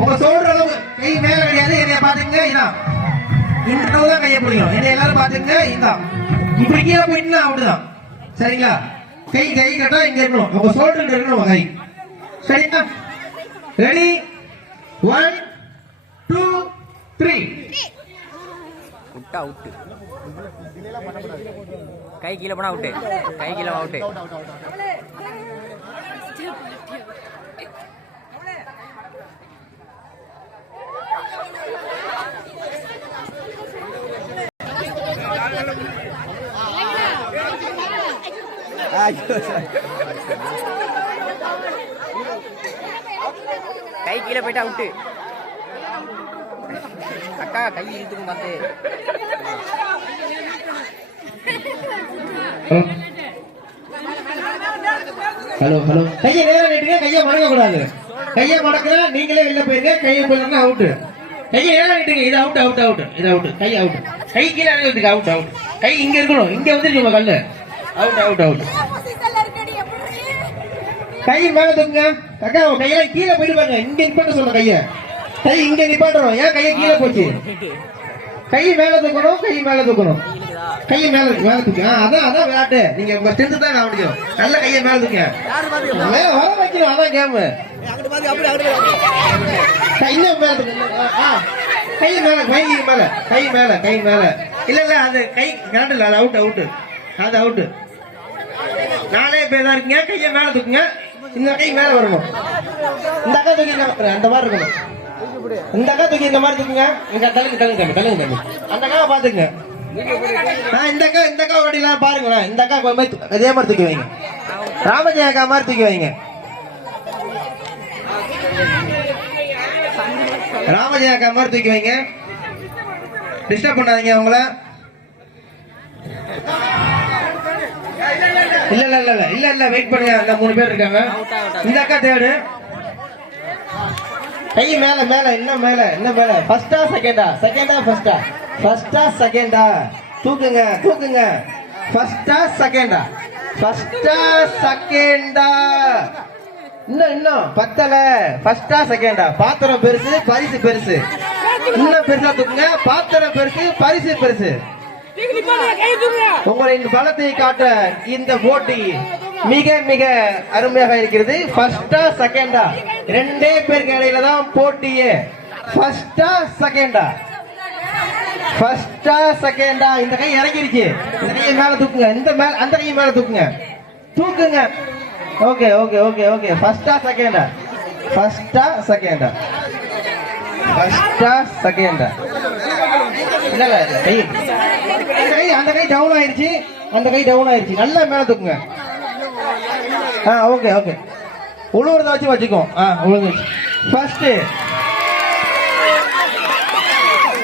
உங்க சொல்ற அளவு கை மேல கிடையாது. என்னைய பாத்துங்க இதான் இந்த அளவு தான் கையை பிடிக்கணும். என்னை எல்லாரும் பாத்துங்க இதான் இப்படி கீழே போயிட்டுனா அப்படிதான் சரிங்களா. கை கை கட்டா இங்க இருக்கணும். உங்க சோல்டர் இருக்கணும் கை சரிங்களா. ரெடி 1 2 3 விட்டா அவுட்டு. கை கீழே போனா அவுட்டு. கை கீழே அவுட்டு. கை கீழே போயிட்டா அவுட்டு. அக்கா கை இழுத்துக்கும் பார்த்து. ஹலோ ஹலோ கையை நேரம் நீட்டுங்க. கையை மடக்க கூடாது. கையை மடக்கிற நீங்களே வெளில போயிருங்க. கையை போயிருந்தா அவுட்டு. கையை நேரம் நீட்டுங்க. இது அவுட் அவுட் அவுட். இது அவுட். கை அவுட். கை கீழே இறங்குறதுக்கு அவுட் அவுட். கை இங்க இருக்கணும். இங்க வந்துருச்சு கல்லு. Out out out. கை மேல தூக்குங்க. அக்கா கையெல்லாம் கீழே போயிட்டு பாருங்க. இங்க நிப்பாட்ட சொல்ற கையை. கை இங்க நிப்பாட்டுறோம். ஏன் கையை கீழே போச்சு? கை மேல தூக்கணும். கை மேல தூக்கணும். கை மேல மேல தூக்கு. அதான் அதான் விளையாட்டு. நீங்க உங்க ஸ்ட்ரென்த் தான் நான் முடியும். நல்ல கையை மேல தூக்க வர வைக்கணும். அதான் கேம். இன்னும் மேல கை மேல கை மேல கை மேல கை மேல இல்ல இல்ல அது கை கரண்ட் அது அவுட் அவுட். அது அவுட். 4 பேர் தான் இருக்கீங்க. கையை மேல தூக்குங்க. இந்த கை மேல வரணும். இந்த அக்கா தூக்கி அந்த மாதிரி இருக்கணும். இந்த அக்கா தூக்கி இந்த மாதிரி தூக்குங்க. இங்க தள்ளுங்க தள்ளுங்க தள்ளுங்க தள்ளுங்க. அந்த அக்காவை பாத்துங்க. இந்த அக்கா ஓடிலாம் பாருங்க. இந்த அக்கா அதே மாதிரி தூக்கி வைங்க. ராமஜெய அக்கா மாதிரி தூக்கி வைங்க. ராமஜெய அக்கா மாதிரி தூக்கி வைங்க. டிஸ்டர்ப் பண்ணாதீங்க அவங்கள. இல்ல இல்ல இல்ல இல்ல இல்ல வெயிட் பண்ணுங்க. அந்த 3 பேர் இருக்காங்க. இந்த அக்கா தேடு. கை மேல மேல இன்னும் மேல இன்னும் மேல. ஃபர்ஸ்டா செகண்டா? செகண்டா ஃபர்ஸ்டா? ஃபர்ஸ்டா செகண்டா? தூக்குங்க தூக்குங்க. ஃபர்ஸ்டா செகண்டா? ஃபர்ஸ்டா செகண்டா? இன்னும் பத்தல. ஃபர்ஸ்டா செகண்டா? பாத்திரம் பெருசு பரிசு பெருசு. இன்னும் பெருசா தூக்குங்க. பாத்திரம் பெருசு பரிசு பெருசு. உங்களின் பலத்தை காட்ட இந்த போட்டி மிக மிக அருமையாக இருக்கிறது. ஃபர்ஸ்டா செகண்டா? 2 பேருக்கு இடையில தான் போட்டியே. ஃபர்ஸ்டா செகண்டா? ஃபர்ஸ்டா செகண்டா? இந்த கை இறங்கிருச்சு. இந்த கையை மேல தூக்குங்க. இந்த மேல அந்த கையை மேல தூக்குங்க. தூக்குங்க. Okay okay okay okay. ஃபர்ஸ்டா செகண்டா? ஃபர்ஸ்டா செகண்டா? ஃபர்ஸ்டா செகண்டா? இல்ல இல்ல கை அந்த கை டவுன் ஆயிருச்சு. அந்த கை டவுன் ஆயிருச்சு. நல்லா மேல தூக்குங்க. Okay okay. உழுவுறத வச்சு வச்சுக்கோ. உழுது ஃபர்ஸ்ட்